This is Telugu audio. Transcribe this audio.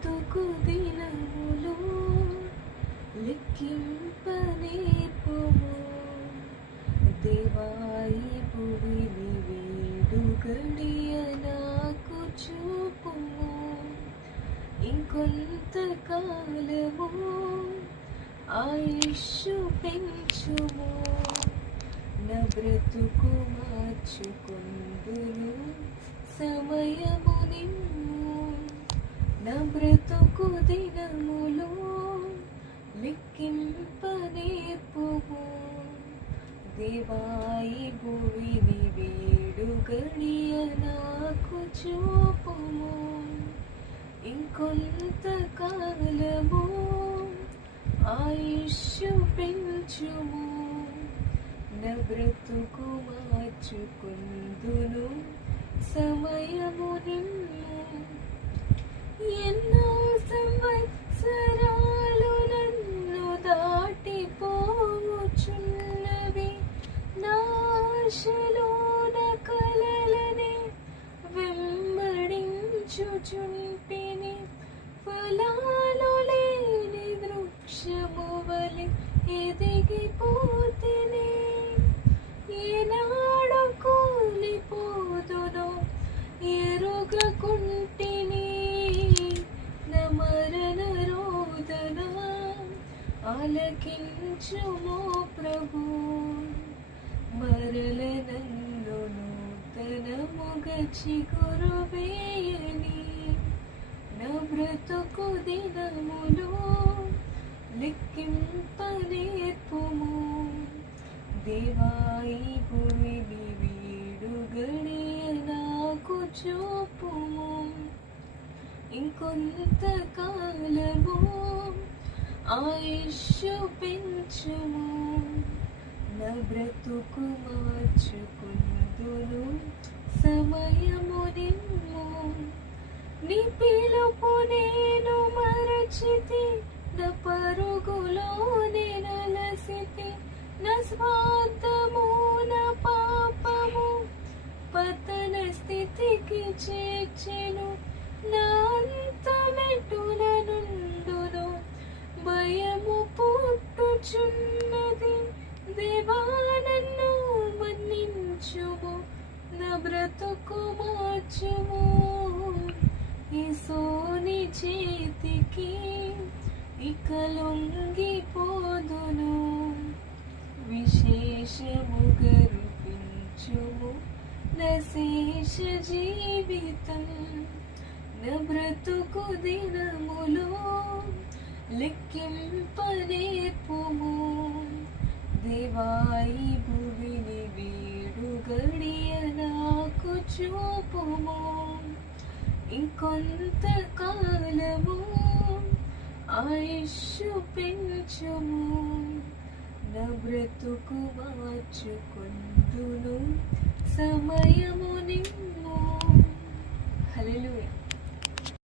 బ్రతుకు దినములు లెక్కింపనేర్పుము. దేవాయి భువిని వేడు గడియ నాకు చూపుము. ఇంకొంత కాలము ఆయుష్షు పెంచుము. నా బ్రతుకు మార్చుకొందును సమయము నిమ్ము. నా బ్రతుకు దినములు లెక్కింపనేర్పుము. దేవాయి భువిని వేడు గడియ నాకు చూపుము. ఇంకొంత కాలము ఆయుష్షు పెంచుము. నా బ్రతుకు మార్చుకొందును సమయము నిమ్ము. ఎన్నో సంవత్సరాలు నన్ను దాటిపోచున్నవి. నాశలోన కలలనే వెంబడించుచుంటిని. ఫలాలు లేని వృక్షము వలె ఎదిగిపోతిని. ఏనాడు కూలిపోదునో ఎరుగకుంటిని. నా మరణ రోదన ఆలకించుమో ప్రభు. మరల నన్ను నూతనముగా చిగురువేయని. నా బ్రతుకు దినములు లెక్కింపనేర్పుము. దేవాయి భువిని వీడు గడియ నాకు చూపుము. ఇంకొంత కాలము ఆయుష్షు పెంచుము. నా బ్రతుకు మార్చుకొందును సమయము నిమ్ము. నీ పిలుపు నేను మరచితి. నా పరుగులోనే నలసితి. నా స్వార్థము నా పాపము పతన స్థితికి చేర్చెను. నా అంతమెటుల నుండును భయము పుట్టుచున్నది. దేవా నన్ను మన్నించుము. నా బ్రతుకు మార్చుము. యేసుని చేతికి ఇక లొంగిపోదును. విశేషముగా రూపించుము నా శేష జీవితం. నా బ్రతుకు దినములు లెక్కింపనేర్పుము. దేవాయి భువిని వీడు గడియ నాకు చూపుము. ఇంకొంత కాలము ఆయుష్షు పెంచుము. నా బ్రతుకు మార్చుకొందును సమయము నిమ్ము. హల్లెలూయా.